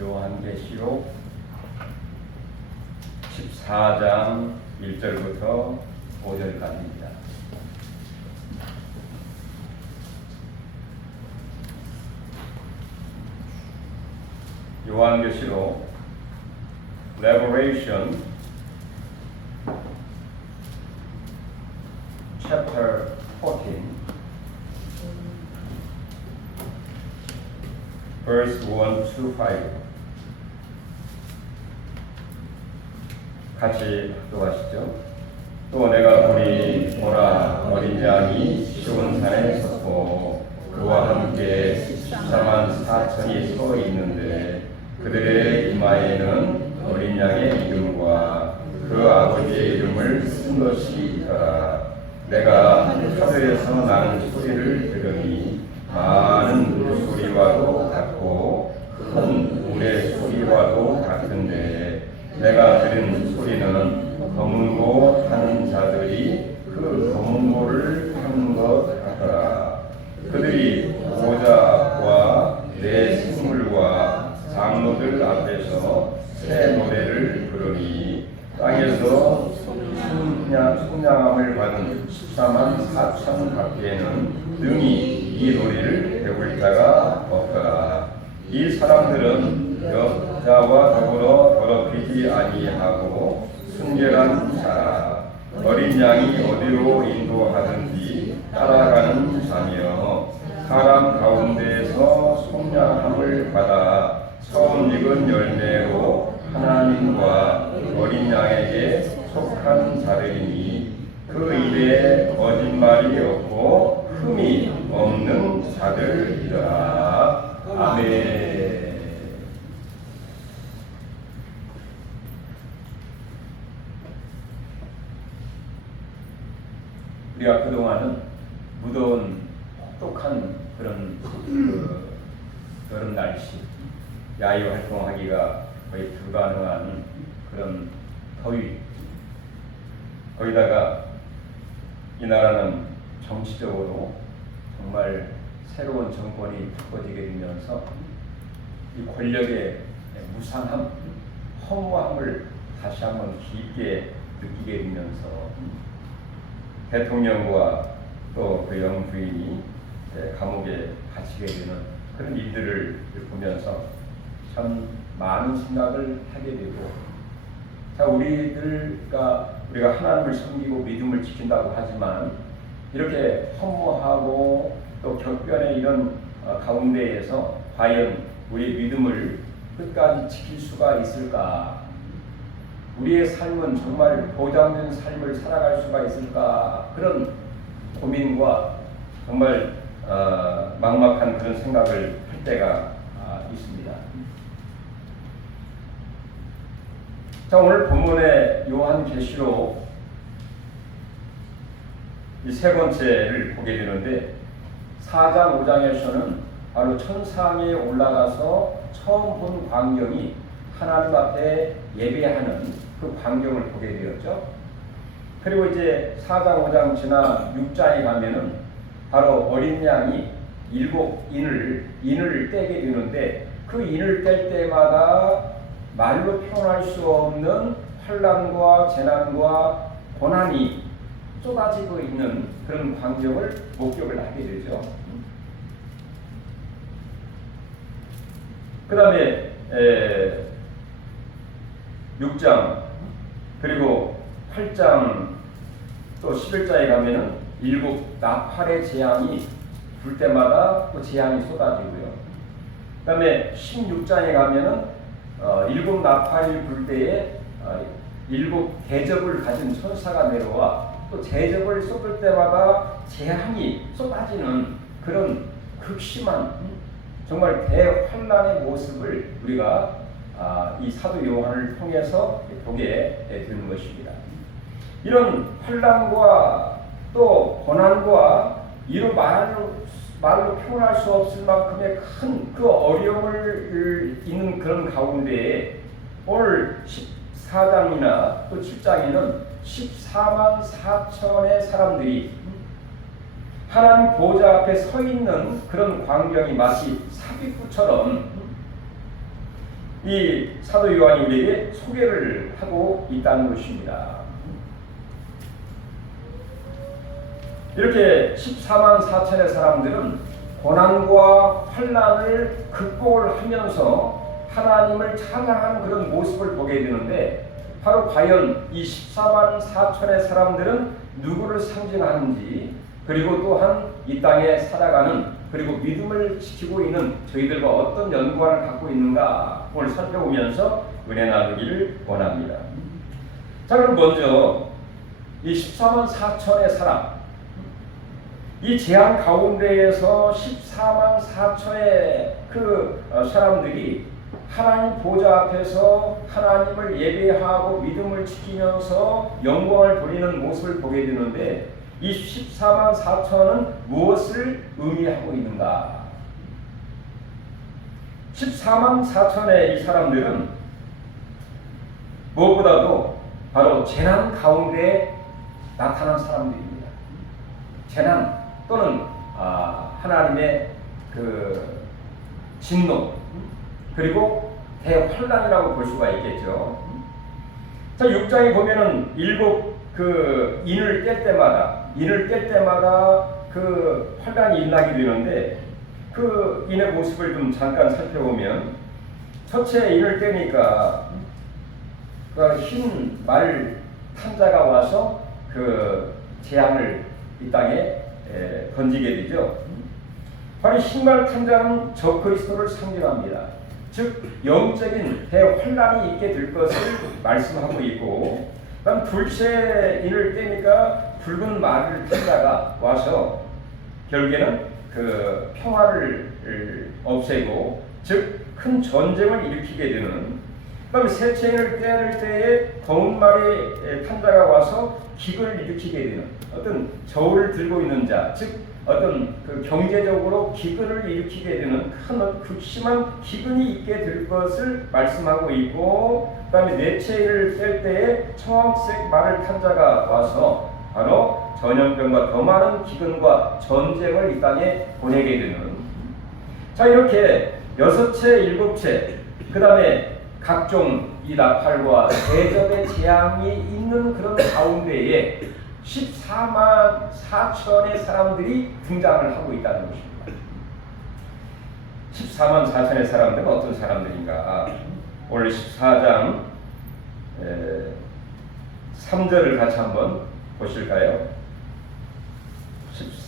요한계시록 14장 1절부터 5절까지입니다. 요한계시록 Revelation chapter 14 verse 1 to 5 같이 교도하시죠. 또 내가 보니 보라 어린 양이 시온산에 섰고 그와 함께 14만 4천이 서 있는데 그들의 이마에는 어린 양의 이름과 그 아버지의 이름을 쓴 것이 있더라. 내가 하늘에서 나는 소리를 들으니 많은 물소리와도 같고 큰 물의 소리와도 같은데 내가 들은 소리는 검은고 타는 자들이 그 검은고를 타는 것 같더라. 그들이 보좌와 내 생물과 장로들 앞에서 새 노래를 부르니 땅에서 속량함을 받은 14만 4천 밖에는 능히 이 노래를 배울 자가 없더라. 이 사람들은 여자와 더불어 더럽히지 아니하고 순결한 자라. 어린 양이 어디로 인도하든지 따라가는 자며 사람 가운데에서 속량함을 받아 처음 익은 열매로 하나님과 어린 양에게 속한 자들이니 그 입에 거짓말이 없고 흠이 없는 자들이라. 아멘. 우리가 그동안은 무더운 혹독한 그런 여름 날씨, 야외 활동하기가 거의 불가능한 그런 더위, 거기다가 이 나라는 정치적으로 정말 새로운 정권이 바꿔지게 되면서 이 권력의 무상함, 허무함을 다시 한번 깊게 느끼게 되면서 대통령과 또 그 영부인이 감옥에 갇히게 되는 그런 일들을 보면서 참 많은 생각을 하게 되고, 자, 우리가 하나님을 섬기고 믿음을 지킨다고 하지만 이렇게 허무하고 또 격변의 이런 가운데에서 과연 우리의 믿음을 끝까지 지킬 수가 있을까? 우리의 삶은 정말 보장된 삶을 살아갈 수가 있을까? 그런 고민과 정말 막막한 그런 생각을 할 때가 있습니다. 자, 오늘 본문의 요한계시록 이 세 번째를 보게 되는데 4장 5장에서는 바로 천상에 올라가서 처음 본 광경이 하나님 앞에 예배하는 그 광경을 보게 되었죠. 그리고 이제 4장 5장 지나 6장에 가면은 바로 어린 양이 7인을 떼게 되는데 그 인을 뗄 때마다 말로 표현할 수 없는 환난과 재난과 고난이 쏟아지고 있는 그런 광경을 목격을 하게 되죠. 그 다음에 6장 그리고 8장 또 11장에 가면은 7 나팔의 재앙이 불 때마다 또 재앙이 쏟아지고요. 그 다음에 16장에 가면은 7 나팔이 불 때에 7 대접을 가진 천사가 내려와 또 대접을 쏟을 때마다 재앙이 쏟아지는 그런 극심한 정말 대환난의 모습을 우리가 이 사도 요한을 통해서 보게 되는 것입니다. 이런 환난과 또 고난과 이루 말로 표현할 수 없을 만큼의 큰 그 어려움을 있는 그런 가운데에 오늘 14장이나 또 7장에는 14만 4천의 사람들이 하나님 보좌 앞에 서 있는 그런 광경이 마치 삽입구처럼 이 사도 요한이 우리에게 소개를 하고 있다는 것입니다. 이렇게 14만 4천의 사람들은 고난과 환난을 극복을 하면서 하나님을 찬양하는 그런 모습을 보게 되는데, 바로 과연 이 14만 4천의 사람들은 누구를 상징하는지, 그리고 또한 이 땅에 살아가는, 그리고 믿음을 지키고 있는 저희들과 어떤 연관을 갖고 있는가 오늘 살펴보면서 은혜 나누기를 원합니다. 자, 그럼 먼저 이 14만 4천의 사람, 이 재앙 가운데에서 14만 4천의 그 사람들이 하나님 보좌 앞에서 하나님을 예배하고 믿음을 지키면서 영광을 돌리는 모습을 보게 되는데, 이 14만 4천은 무엇을 의미하고 있는가? 14만 4천의 이 사람들은 무엇보다도 바로 재난 가운데 나타난 사람들입니다. 재난 또는 하나님의 그 진노, 그리고 대환란이라고 볼 수가 있겠죠. 자, 6장에 보면은 7 그 인을 뗄 때마다 그 환란이 일어나게 되는데, 그 인의 모습을 좀 잠깐 살펴보면, 첫째 인을 떼니까 그 흰 말 탄자가 와서 그 재앙을 이 땅에 던지게 되죠. 바로 흰말 탄자는 적그리스도를 상징합니다. 즉 영적인 대환란이 있게 될 것을 말씀하고 있고, 그다음 둘째 인을 떼니까 붉은 말을 탄자가 와서 결국에는 그 평화를 없애고, 즉 큰 전쟁을 일으키게 되는, 그다음에 셋째 인을 떼을 때에 검은 말의 탄자가 와서 기근을 일으키게 되는, 어떤 저울을 들고 있는 자, 즉 어떤 그 경제적으로 기근을 일으키게 되는 큰 극심한 기근이 있게 될 것을 말씀하고 있고, 그 다음에 넷째 인을 뗄 때에 청황색 말을 탄 자가 와서 바로 전염병과 더 많은 기근과 전쟁을 이 땅에 보내게 되는, 자, 이렇게 여섯째, 일곱째, 그 다음에 각종 이 나팔과 대접의 재앙이 있는 그런 가운데에 14만 4천의 사람들이 등장을 하고 있다는 것입니다. 14만 4천의 사람들은 어떤 사람들인가? 오늘 14장 3절을 같이 한번 보실까요?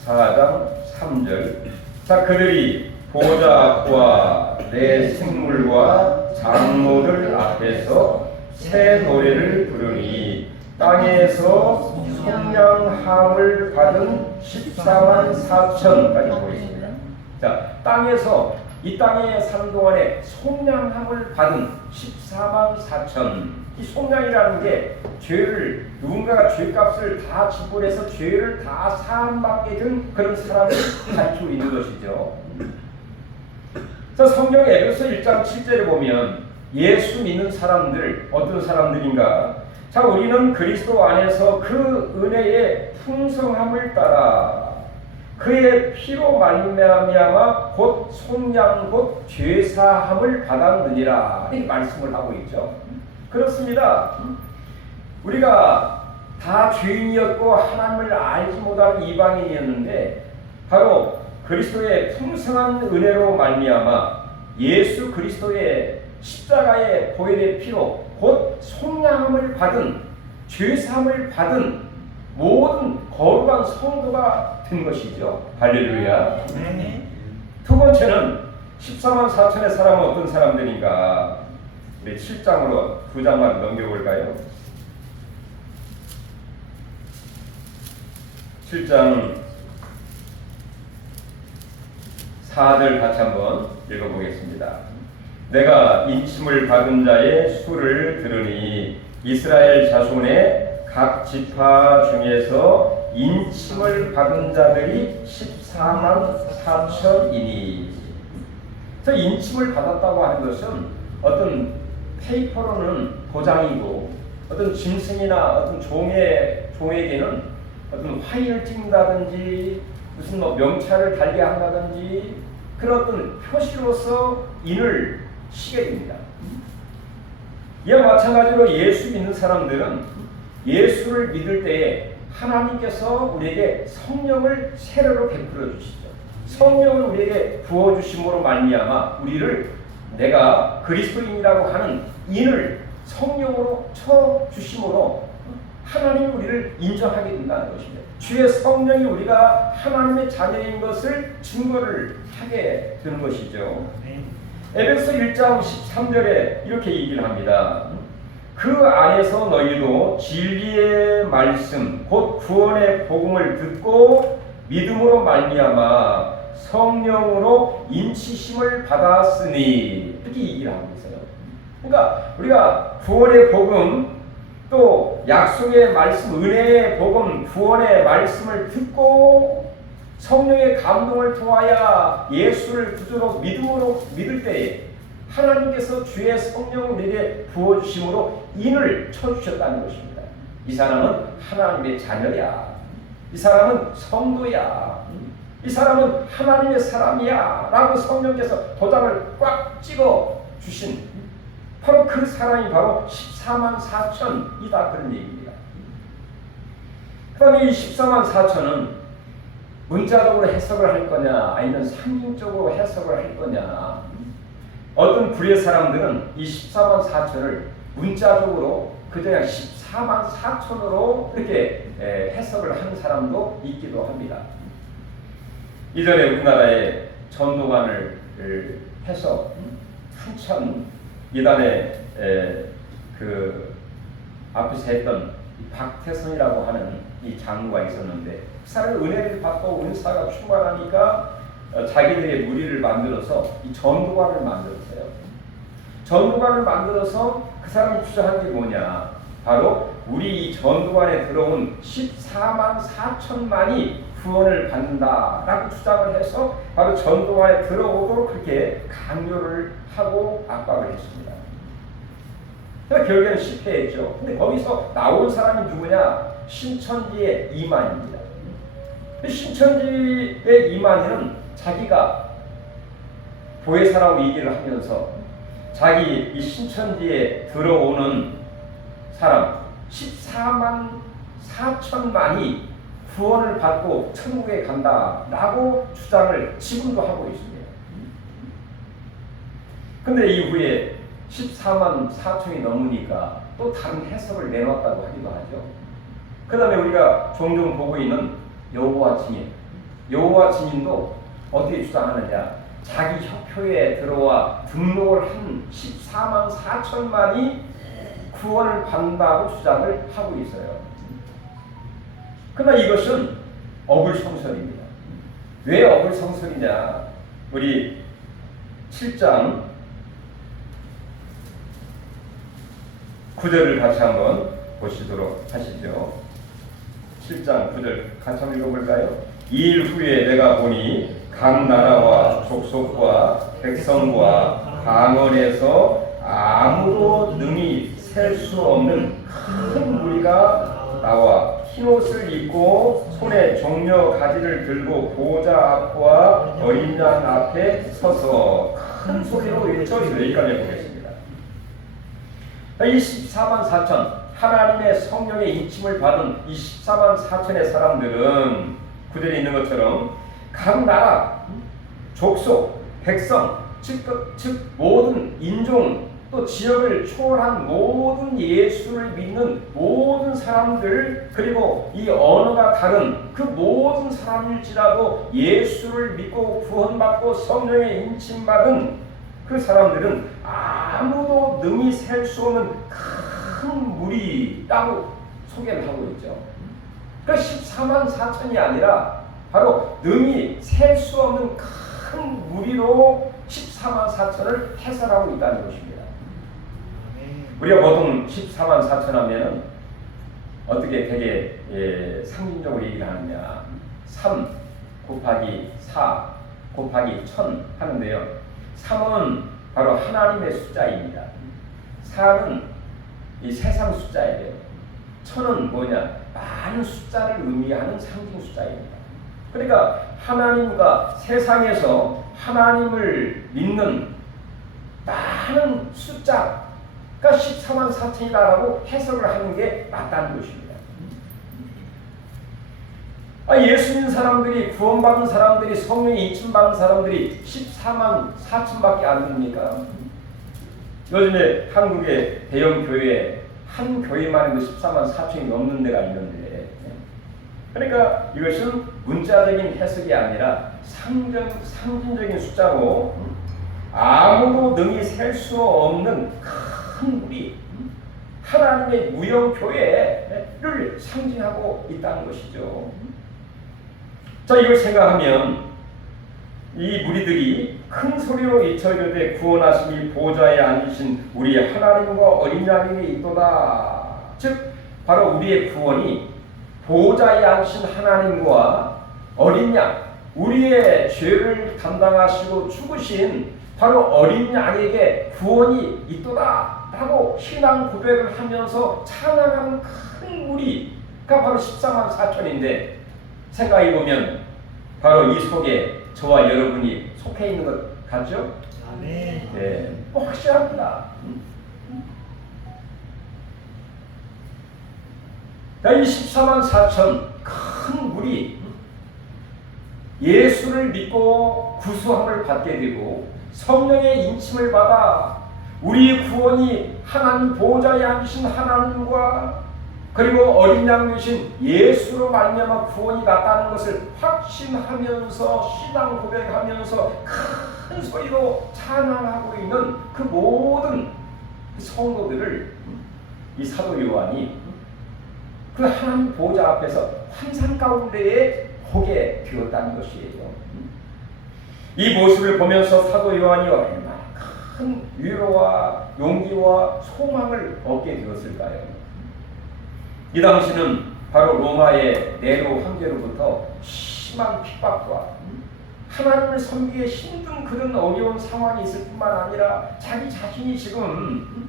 14장 3절. 자, 그들이 보좌 앞과 내 생물과 장로들 앞에서 새 노래를 부르니 땅에서 속량함을 받은 14만 4천까지 보겠습니다. 자, 땅에서 이 땅에 사는 동안에 속량함을 받은 14만 4천. 이 속량이라는 게 죄를, 누군가가 죄값을 다 지불해서 죄를 다 사함받게 된 그런 사람을 가리키고 있는 것이죠. 자, 성경 에베소 1장 7절에 보면 예수 믿는 사람들, 어떤 사람들인가? 자, 우리는 그리스도 안에서 그 은혜의 풍성함을 따라 그의 피로 말미암아 곧 속량 곧 죄사함을 받았느니라, 이 말씀을 하고 있죠. 그렇습니다. 우리가 다 죄인이었고 하나님을 알지 못하는 이방인이었는데, 바로 그리스도의 풍성한 은혜로 말미암아 예수 그리스도의 십자가의 보혈의 피로 곧 속량함을 받은, 죄사함을 받은 모든 거룩한 성도가 된 것이죠. 할렐루야. 두 번째는 14만 4천의 사람은 어떤 사람들인가? 우리 7장으로 2장만 넘겨볼까요? 7장 4절 같이 한번 읽어보겠습니다. 내가 인침을 받은 자의 수를 들으니 이스라엘 자손의 각 지파 중에서 인침을 받은 자들이 14만 4천이니. 인침을 받았다고 하는 것은 어떤 페이퍼로는 도장이고, 어떤 짐승이나 어떤 종에게는 어떤 화인을 찍는다든지 무슨 명찰을 달게 한다든지 그런 어떤 표시로서 인을 시게 됩니다. 이와 마찬가지로 예수 믿는 사람들은 예수를 믿을 때에 하나님께서 우리에게 성령을 세례로 베풀어 주시죠. 성령을 우리에게 부어 주심으로 말미암아 우리를 내가 그리스도인이라고 하는 인을 성령으로 쳐 주심으로 하나님 우리를 인정하게 된다는 것입니다. 주의 성령이 우리가 하나님의 자녀인 것을 증거를 하게 되는 것이죠. 에베소 1장 13절에 이렇게 얘기를 합니다. 그 안에서 너희도 진리의 말씀 곧 구원의 복음을 듣고 믿음으로 말미암아 성령으로 인치심을 받았으니 이렇게 얘기를 하고 있어요. 그러니까 우리가 구원의 복음 또 약속의 말씀, 은혜의 복음, 구원의 말씀을 듣고 성령의 감동을 통하여 예수를 구주로 믿음으로 믿을 때에 하나님께서 주의 성령을 우리에게 부어주심으로 인을 쳐주셨다는 것입니다. 이 사람은 하나님의 자녀야. 이 사람은 성도야. 이 사람은 하나님의 사람이야 라고 성령께서 도장을 꽉 찍어 주신 바로 그 사람이 바로 14만 4천이다 그런 얘기입니다. 그다음에 이 14만 4천은 문자적으로 해석을 할 거냐 아니면 상징적으로 해석을 할 거냐. 어떤 불의 사람들은 이 14만 4천을 문자적으로 그냥 14만 4천으로 이렇게 해석을 하는 사람도 있기도 합니다. 이전에 우리나라에 전도관을 해서 한참 이단에 그 앞에서 했던 박태선이라고 하는 이 장로가 있었는데 그 사람이 은혜를 받고 은사가 충만하니까 자기들의 무리를 만들어서 이 전도관을 만들었어요. 전도관을 만들어서 그 사람이 주장한 게 뭐냐? 바로 우리 이 전도관에 들어온 14만 4천만이 구원을 받는다라고 주장을 해서 바로 전도관에 들어오도록 그렇게 강요를 하고 압박을 했습니다. 그래서 결국에는 실패했죠. 근데 거기서 나온 사람이 누구냐? 신천지의 이만희입니다. 신천지의 이만희는 자기가 보혜사라고 얘기를 하면서 자기 이 신천지에 들어오는 사람 14만 4천만이 구원을 받고 천국에 간다라고 주장을 지금도 하고 있습니다. 근데 이후에 14만 4천이 넘으니까 또 다른 해석을 내놨다고 하기도 하죠. 그 다음에 우리가 종종 보고 있는 여호와 증인, 여호와 증인도 어떻게 주장하느냐? 자기 협회에 들어와 등록을 한 14만 4천만이 구원을 받는다고 주장을 하고 있어요. 그러나 이것은 어불성설입니다. 왜 어불성설이냐? 우리 7장 9절을 같이 한번 보시도록 하시죠. 7장 9절 같이 한번 읽어볼까요? 이일 후에 내가 보니 각 나라와 족속과 백성과 강원에서 아무도 능히 셀 수 없는 큰 무리가 나와 흰옷을 입고 손에 종려 가지를 들고 보좌 앞과 어린 양 앞에 서서 큰 소리로 외쳐 여기까지 보겠습니다. 이 14만 4천 하나님의 성령의 인침을 받은 이 14만 4천의 사람들은 구절에 있는 것처럼 각 나라, 족속, 백성, 즉 모든 인종 또 지역을 초월한 모든 예수를 믿는 모든 사람들 그리고 이 언어가 다른 그 모든 사람일지라도 예수를 믿고 구원받고 성령의 인침받은 그 사람들은 아무도 능히 셀 수 없는 큰 무리라고 소개를 하고 있죠. 그 14만 4천이 아니라 바로 능히 셀 수 없는 큰 무리로 14만 4천을 해설하고 있다는 것입니다. 우리가 보통 14만 4천 하면은 어떻게 되게 상징적으로 얘기를 하느냐? 3 곱하기 4 곱하기 1000 하는데요. 3은 바로 하나님의 숫자입니다. 4는 이 세상 숫자예요. 1000은 뭐냐? 많은 숫자를 의미하는 상징 숫자입니다. 그러니까 하나님과 세상에서 하나님을 믿는 많은 숫자 그러니까 14만 4천이다라고 해석을 하는 게 맞다는 것입니다. 예수 믿는 사람들이, 구원받은 사람들이, 성령에 인침받은 사람들이 14만 4천밖에 안 됩니까? 요즘에 한국의 대형 교회 한 교회만 해도 14만 4천이 넘는 데가 있는데, 그러니까 이것은 문자적인 해석이 아니라 상징적인 숫자로 아무도 능히 셀 수 없는 큰 무리, 하나님의 무형교회를 상징하고 있다는 것이죠. 자, 이걸 생각하면 이 무리들이 큰 소리로 외쳐이르되 구원하심이 보좌에 앉으신 우리 하나님과 어린 양에게 있도다. 즉 바로 우리의 구원이 보좌에 앉으신 하나님과 어린 양, 우리의 죄를 담당하시고 죽으신 바로 어린 양에게 구원이 있도다 라고 신앙 고백을 하면서 찬양하는 큰 무리가 바로 14만 4천인데, 생각해보면 바로 이 속에 저와 여러분이 속해 있는 것 같죠? 아멘. 네, 확실합니다. 이 14만 4천 큰 무리, 예수를 믿고 구수함을 받게 되고 성령의 인침을 받아 우리의 구원이 하나님 보좌에 앉으신 하나님과 그리고 어린 양 되신 예수로 말미암아 구원이 났다는 것을 확신하면서 신앙 고백하면서 큰 소리로 찬양하고 있는 그 모든 성도들을 이 사도 요한이 그 하나님 보좌 앞에서 환상 가운데에 보게 되었다는 것이에요. 이 모습을 보면서 사도 요한이 얼마나 큰 위로와 용기와 소망을 얻게 되었을까요? 이 당시는 바로 로마의 네로 황제로부터 심한 핍박과 하나님을 섬기기에 힘든 그런 어려운 상황이 있을 뿐만 아니라 자기 자신이 지금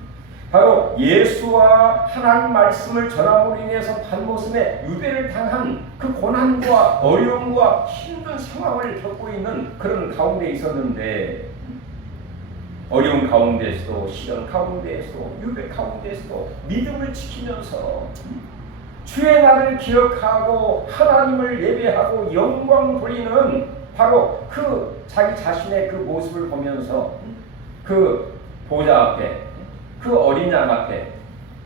바로 예수와 하나님 말씀을 전함으로 인해서 반모섬에 유배를 당한 그 고난과 어려움과 힘든 상황을 겪고 있는 그런 가운데 있었는데, 어려운 가운데에서도, 시련 가운데에서도, 유배 가운데에서도 믿음을 지키면서 주의 날을 기억하고 하나님을 예배하고 영광 돌리는 바로 그 자기 자신의 그 모습을 보면서 그 보좌 앞에, 그 어린 양 앞에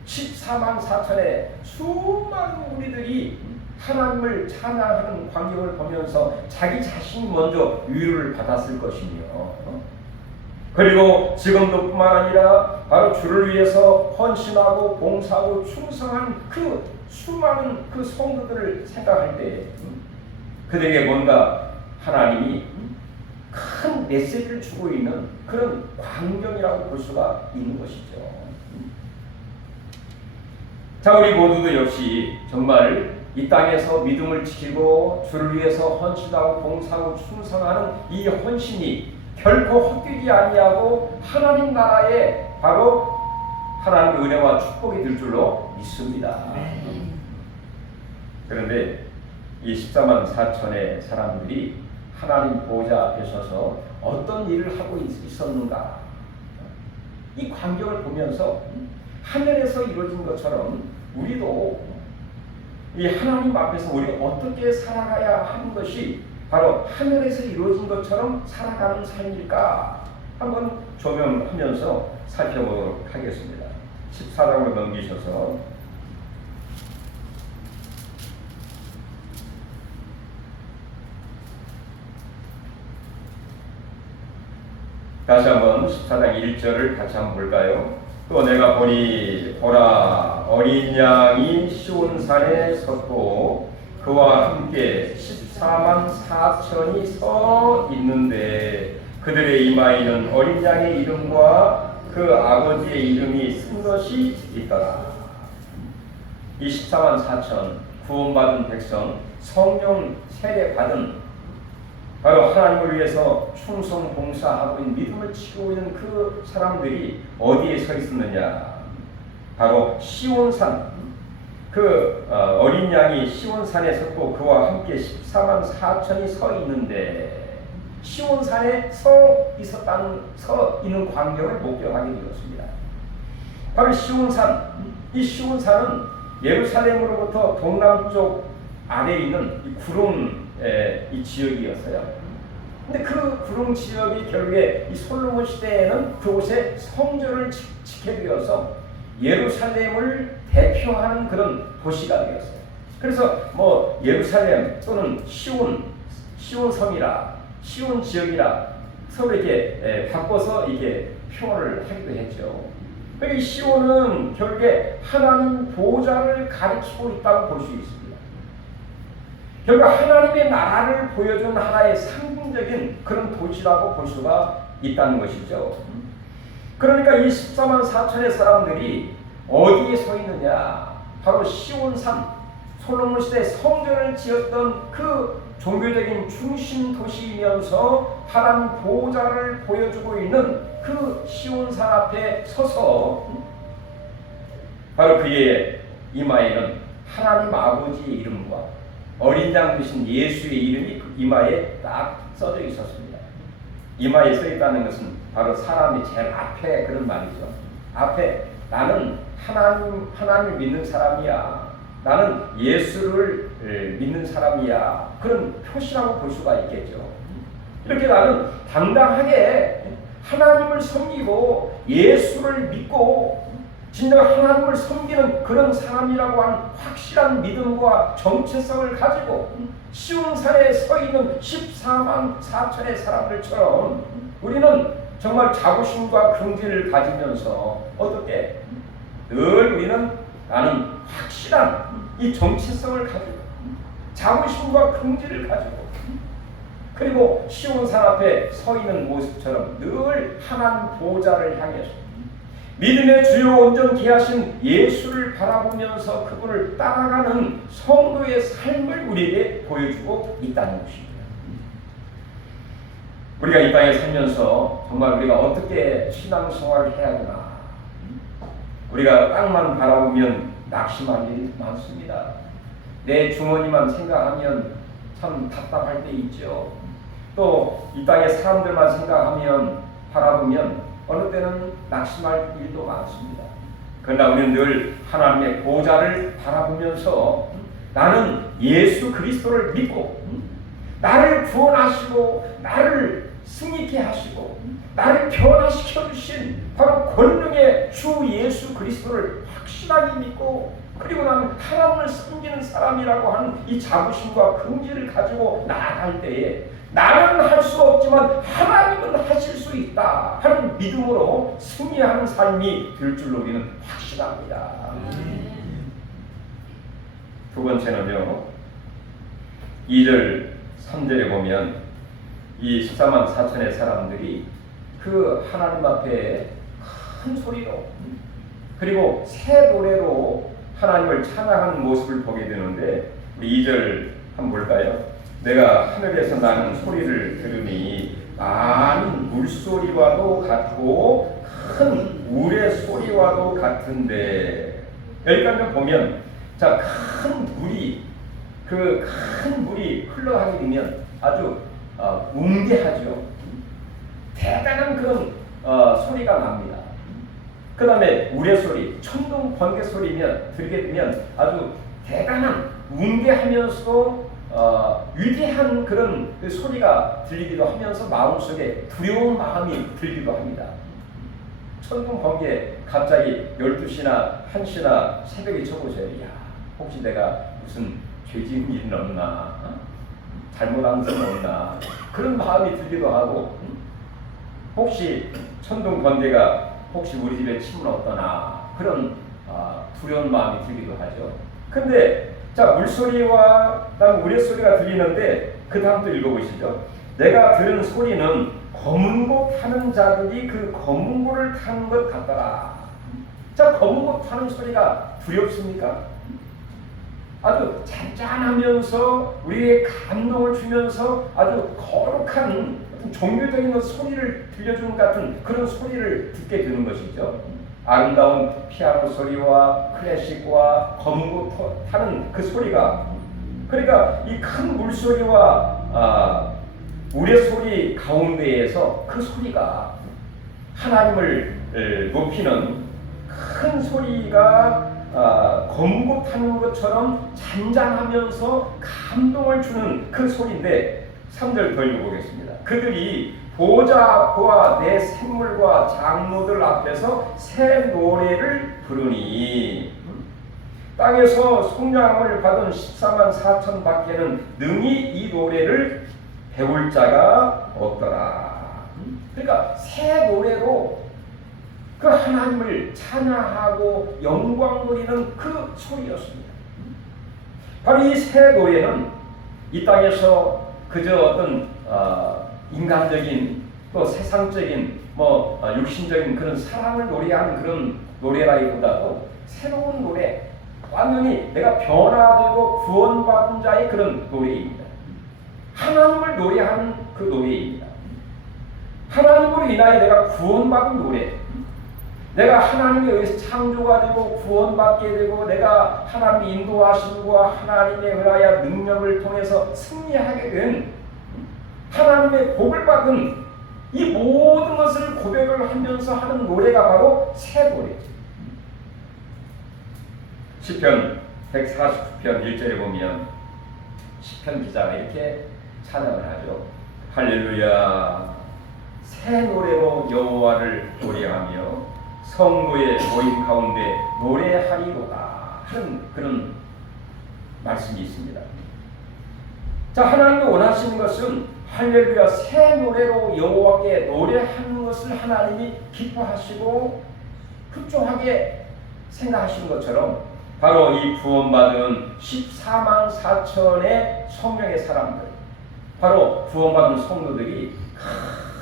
14만 4천의 수많은 우리들이 하나님을 찬양하는 광경을 보면서 자기 자신이 먼저 위로를 받았을 것이며, 그리고 지금도 뿐만 아니라 바로 주를 위해서 헌신하고 봉사하고 충성한 그 수많은 그 성도들을 생각할 때 그들에게 뭔가 하나님이 큰 메시지를 주고 있는 그런 광경이라고 볼 수가 있는 것이죠. 자, 우리 모두도 역시 정말 이 땅에서 믿음을 지키고 주를 위해서 헌신하고 봉사하고 충성하는 이 헌신이 결코 헛되지 아니하고 하나님 나라에 바로 하나님의 은혜와 축복이 될 줄로 믿습니다. 그런데 이 14만 4천의 사람들이 하나님 보좌 앞에 서서 어떤 일을 하고 있었는가, 이 광경을 보면서 하늘에서 이루어진 것처럼 우리도 이 하나님 앞에서 우리가 어떻게 살아가야 하는 것이 바로 하늘에서 이루어진 것처럼 살아가는 삶일까 한번 조명하면서 살펴보도록 하겠습니다. 14장으로 넘기셔서 다시 한번 14장 1절을 같이 한번 볼까요? 또 내가 보니 보라 어린 양이 시온산에 섰고 그와 함께 14만 4천이 서 있는데 그들의 이마에는 어린 양의 이름과 그 아버지의 이름이 쓴 것이 있더라. 이 14만 4천 구원받은 백성, 성령 세례받은 바로 하나님을 위해서 충성 봉사하고 있는 믿음을 지키고 있는 그 사람들이 어디에 서 있었느냐? 바로 시온산, 그 어린 양이 시온산에 섰고 그와 함께 14만 4천이 서 있는데, 시온산에 서 있는 광경을 목격하게 되었습니다. 바로 시온산. 이 시온산은 예루살렘으로부터 동남쪽 아래에 있는 이 구릉 이 지역이었어요. 근데 그 구릉 지역이 결국에 이 솔로몬 시대에는 그곳에 성전을 짓게 되어서 예루살렘을 대표하는 그런 도시가 되었어요. 그래서 뭐 예루살렘 또는 시온섬이라 시온 지역이라 서로 이렇게 바꿔서 이게 표현을 하기도 했죠. 이 시온은 결국에 하나님 보좌를 가리키고 있다고 볼 수 있습니다. 결국 하나님의 나라를 보여준 하나의 상징적인 그런 도시라고 볼 수가 있다는 것이죠. 그러니까 이 14만 4천의 사람들이 어디에 서 있느냐? 바로 시온산, 솔로몬 시대 성전을 지었던 그 종교적인 중심 도시이면서 하나님 보좌를 보여주고 있는 그 시온산 앞에 서서 바로 그의 이마에는 하나님 아버지의 이름과 어린 양 되신 예수의 이름이 그 이마에 딱 써져 있었습니다. 이마에 써 있다는 것은 바로 사람이 제일 앞에 그런 말이죠. 앞에 나는 하나님을 믿는 사람이야. 나는 예수를 믿는 사람이야. 그런 표시라고 볼 수가 있겠죠. 이렇게 나는 당당하게 하나님을 섬기고 예수를 믿고 진정 하나님을 섬기는 그런 사람이라고 하는 확실한 믿음과 정체성을 가지고 시온산에 서 있는 14만 4천의 사람들처럼 우리는 정말 자부심과 긍지를 가지면서 어떻게 늘 우리는 나는 확실한 이 정체성을 가지고 자부심과 긍지를 가지고 그리고 시온산 앞에 서 있는 모습처럼 늘 하나님 보좌를 향해서 믿음의 주요 온전케 하신 예수를 바라보면서 그분을 따라가는 성도의 삶을 우리에게 보여주고 있다는 것입니다. 우리가 이 땅에 살면서 정말 우리가 어떻게 신앙생활을 해야 되나? 우리가 땅만 바라보면 낙심할 일이 많습니다. 내 주머니만 생각하면 참 답답할 때 있죠. 또 이 땅의 사람들만 생각하면 바라보면 어느 때는 낙심할 일도 많습니다. 그러나 우리는 늘 하나님의 보좌를 바라보면서 나는 예수 그리스도를 믿고 나를 구원하시고 나를 승리케 하시고 나를 변화시켜 주신 바로 권능의 주 예수 그리스도를 확실하게 믿고 그리고 나는 하나님을 섬기는 사람이라고 하는 이 자부심과 긍지를 가지고 나아갈 때에 나는 할 수 없지만 하나님은 하실 수 있다 하는 믿음으로 승리하는 삶이 될 줄로 우리는 확신합니다. 두 번째는요, 2절 3절에 보면 이 14만 4천의 사람들이 그 하나님 앞에 큰 소리로 그리고 새 노래로 하나님을 찬양하는 모습을 보게 되는데 우리 2절 한번 볼까요? 내가 하늘에서 나는 소리를 들으니 많은 물소리와도 같고 큰 우레 소리와도 같은데 여기까지 보면 자, 큰 물이 흘러가게 되면 아주 웅대하죠. 대단한 그런 소리가 납니다. 그 다음에 우레소리, 천둥 번개 소리면 들게 되면 아주 대단한 웅대하면서도 위대한 그런 그 소리가 들리기도 하면서 마음속에 두려운 마음이 들기도 합니다. 천둥 번개 갑자기 12시나 1시나 새벽에 쳐보세요. 야, 혹시 내가 무슨 죄 지은 일은 없나? 잘못한 것은 없나? 그런 마음이 들기도 하고 혹시 천둥 번개가 혹시 우리 집에 치면 어떠나? 그런 두려운 마음이 들기도 하죠. 근데 자, 물소리와 그다음 우레소리가 들리는데 그 다음도 읽어보시죠. 내가 들은 소리는 검은 고 타는 자들이 그 검은 고를 타는 것 같더라. 자, 검은 고 타는 소리가 두렵습니까? 아주 잔잔하면서 우리의 감동을 주면서 아주 거룩한 종교적인 소리를 들려주는 같은 그런 소리를 듣게 되는 것이죠. 아름다운 피아노 소리와 클래식과 검은 고 타는 그 소리가 그러니까 이 큰 물소리와 우레소리 가운데에서 그 소리가 하나님을 높이는 큰 소리가 검고 타는 것처럼 잔잔하면서 감동을 주는 그 소리인데 3절 더 읽어보겠습니다. 그들이 보좌 앞과 내 생물과 장로들 앞에서 새 노래를 부르니 땅에서 속량함을 받은 14만 4천 밖에는 능히 이 노래를 배울 자가 없더라. 그러니까 새 노래로 그 하나님을 찬양하고 영광 돌리는 그 소리였습니다. 바로 이 새 노래는 이 땅에서 그저 어떤 인간적인 또 세상적인 육신적인 그런 사랑을 노래하는 그런 노래라기보다도 새로운 노래, 완전히 내가 변화되고 구원받은 자의 그런 노래입니다. 하나님을 노래하는 그 노래입니다. 하나님으로 인하여 내가 구원받은 노래, 내가 하나님에 의해서 창조가 되고 구원받게 되고 내가 하나님의 인도하심과 하나님에 의하여 능력을 통해서 승리하게 된 하나님의 복을 받은 이 모든 것을 고백을 하면서 하는 노래가 바로 새 노래죠. 시편 149편 1절에 보면 시편 기자가 이렇게 찬양을 하죠. 할렐루야, 새 노래로 여호와를 노래하며 성도의 모임 가운데 노래하리로다 하는 그런 말씀이 있습니다. 자, 하나님이 원하시는 것은 할렐루야 새 노래로 여호와께 노래하는 것을 하나님이 기뻐하시고 흡족하게 생각하시는 것처럼 바로 이 구원받은 14만 4천의 성령의 사람들, 바로 구원받은 성도들이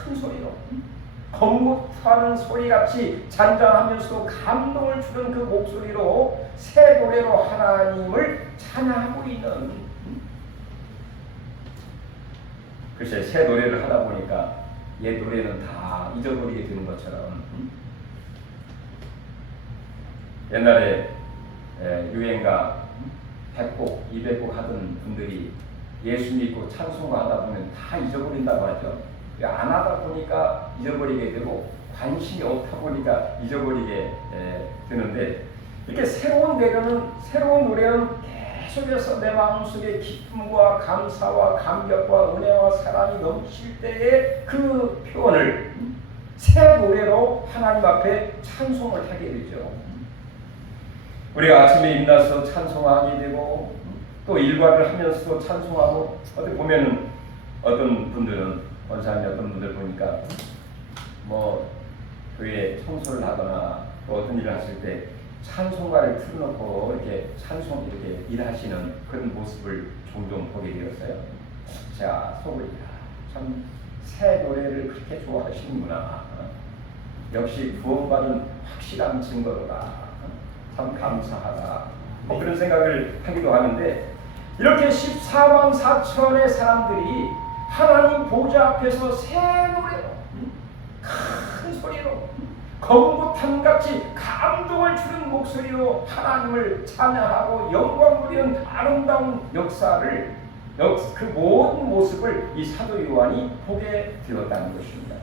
큰 소리로 검고하는 소리같이 잔잔하면서도 감동을 주는 그 목소리로 새 노래로 하나님을 찬양하고 있는, 글쎄 새 노래를 하다 보니까 옛 노래는 다 잊어버리게 되는 것처럼 옛날에 유행가 100곡, 200곡 하던 분들이 예수 믿고 찬송가 하다 보면 다 잊어버린다고 하죠. 안 하다 보니까 잊어버리게 되고 관심이 없다 보니까 잊어버리게 되는데, 이렇게 새로운 노래는 계속해서 내 마음속에 기쁨과 감사와 감격과 은혜와 사랑이 넘칠 때에 그 표현을 새 노래로 하나님 앞에 찬송을 하게 되죠. 우리가 아침에 일어나서 찬송하게 되고 또 일과를 하면서도 찬송하고, 어디 보면은 어떤 분들은 원사님 어떤 분들 보니까 교회 청소를 하거나 또 어떤 일을 하실 때 찬송가를 틀어놓고 이렇게 찬송 이렇게 일하시는 그런 모습을 종종 보게 되었어요. 자, 속으로 참 새 노래를 그렇게 좋아하시는구나. 역시 구원받은 확실한 증거로다. 참 감사하다. 그런 생각을 하기도 하는데, 이렇게 14만 4천의 사람들이 하나님 보좌 앞에서 새 노래로 큰 소리로 검고탄같이 감동을 주는 목소리로 하나님을 찬양하고 영광 누리는 아름다운 역사를, 그 모든 모습을 이 사도 요한이 보게 되었다는 것입니다.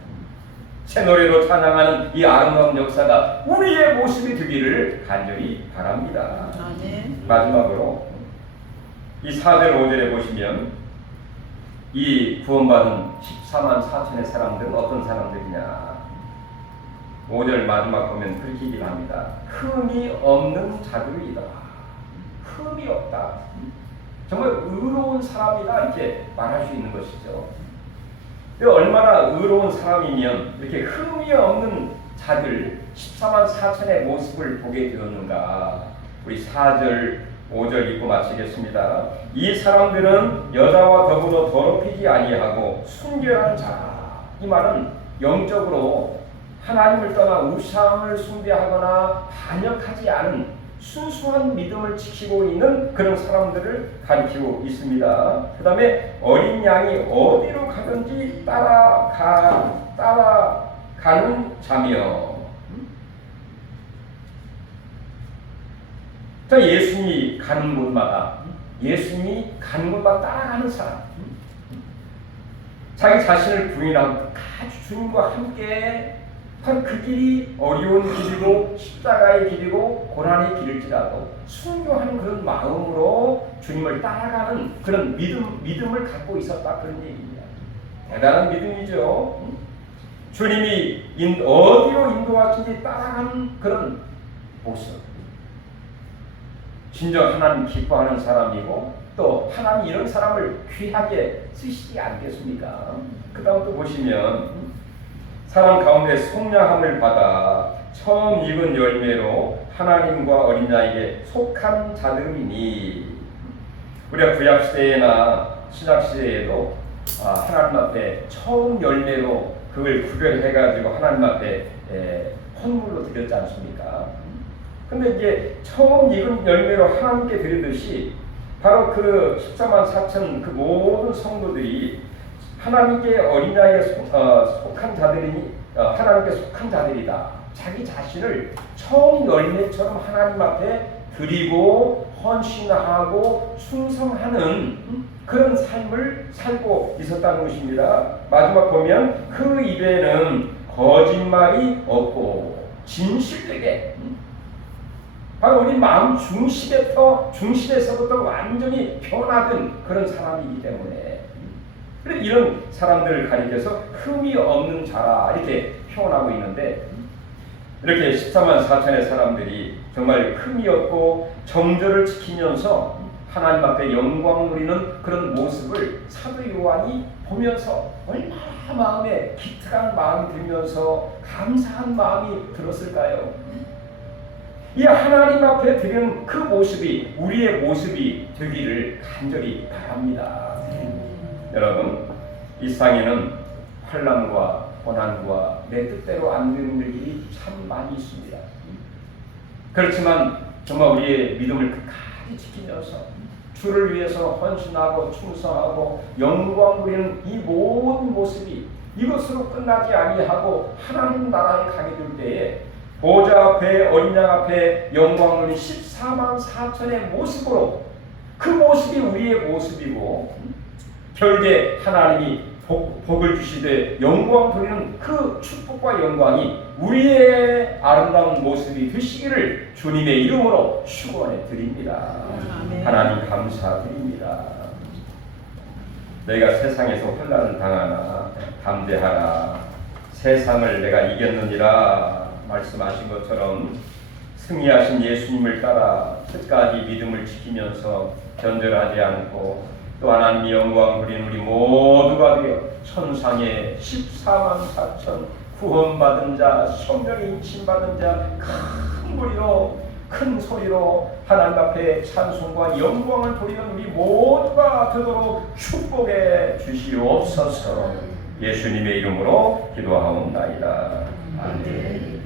새 노래로 찬양하는 이 아름다운 역사가 우리의 모습이 되기를 간절히 바랍니다. 마지막으로 이 4절 5절에 보시면 이 구원받은 14만 4천의 사람들은 어떤 사람들이냐. 5절 마지막 보면 그렇게 얘기를 합니다. 흠이 없는 자들이다. 흠이 없다. 정말 의로운 사람이다, 이렇게 말할 수 있는 것이죠. 얼마나 의로운 사람이면 이렇게 흠이 없는 자들 14만 4천의 모습을 보게 되었는가. 우리 4절 5절 읽고 마치겠습니다. 이 사람들은 여자와 더불어 더럽히지 아니하고 순결한 자. 이 말은 영적으로 하나님을 떠나 우상을 숭배하거나 반역하지 않은 순수한 믿음을 지키고 있는 그런 사람들을 가리키고 있습니다. 그 다음에 어린 양이 어디로 가든지 따라가는 자며. 자, 예수님이 가는 곳마다 따라가는 사람. 자기 자신을 부인하고 주님과 함께 바로 그 길이 어려운 길이고 십자가의 길이고 고난의 길일지라도 순교하는 그런 마음으로 주님을 따라가는 그런 믿음을 갖고 있었다, 그런 얘기입니다. 대단한 믿음이죠. 주님이 어디로 인도하신지 따라가는 그런 모습. 진정 하나님 기뻐하는 사람이고 또 하나님 이런 사람을 귀하게 쓰시지 않겠습니까? 그 다음 또 보시면 사람 가운데 속량함을 받아 처음 익은 열매로 하나님과 어린 양에게 속한 자들이니, 우리가 구약 시대나 신약 시대에도 하나님 앞에 처음 열매로 그걸 구별해가지고 하나님 앞에 헌물로 드렸지 않습니까? 근데 이제 처음 익은 열매로 하나님께 드리듯이 바로 그 14만 4천 그 모든 성도들이 하나님께 어린 양에게 속한 자들이니 하나님께 속한 자들이다. 자기 자신을 처음 열매처럼 하나님 앞에 드리고 헌신하고 충성하는 그런 삶을 살고 있었다는 것입니다. 마지막 보면 그 입에는 거짓말이 없고 진실되게, 바로 우리 마음 중심에서부터 완전히 변화된 그런 사람이기 때문에 이런 사람들을 가리켜서 흠이 없는 자라 이렇게 표현하고 있는데, 이렇게 14만 4천의 사람들이 정말 흠이 없고 정절을 지키면서 하나님 앞에 영광 누리는 그런 모습을 사도 요한이 보면서 얼마나 마음에 기특한 마음이 들면서 감사한 마음이 들었을까요? 이 하나님 앞에 드리는 그 모습이 우리의 모습이 되기를 간절히 바랍니다. 여러분, 이 세상에는 환난과 고난과 내 뜻대로 안 되는 일이 참 많이 있습니다. 그렇지만 정말 우리의 믿음을 끝까지 지키면서 주를 위해서 헌신하고 충성하고 영광 누리는 이 모든 모습이 이것으로 끝나지 아니하고 하나님 나라에 가게 될 때에 보좌 앞에 어린 양 앞에 영광 누린 14만 4천의 모습으로, 그 모습이 우리의 모습이고 결국에 하나님이 복을 주시되 영광 돌리는 그 축복과 영광이 우리의 아름다운 모습이 되시기를 주님의 이름으로 축원해 드립니다. 하나님 감사드립니다. 너희가 세상에서 환난을 당하나 담대하라, 세상을 내가 이겼느니라 말씀하신 것처럼 승리하신 예수님을 따라 끝까지 믿음을 지키면서 변절하지 않고 또 하나님의 영광 누린 우리 모두가 되어 천상의 14만 4천 구원받은 자, 성령의 인침받은 자, 큰 소리로 큰 소리로 하나님 앞에 찬송과 영광을 돌리는 우리 모두가 되도록 축복해 주시옵소서. 예수님의 이름으로 기도하옵나이다. 아멘.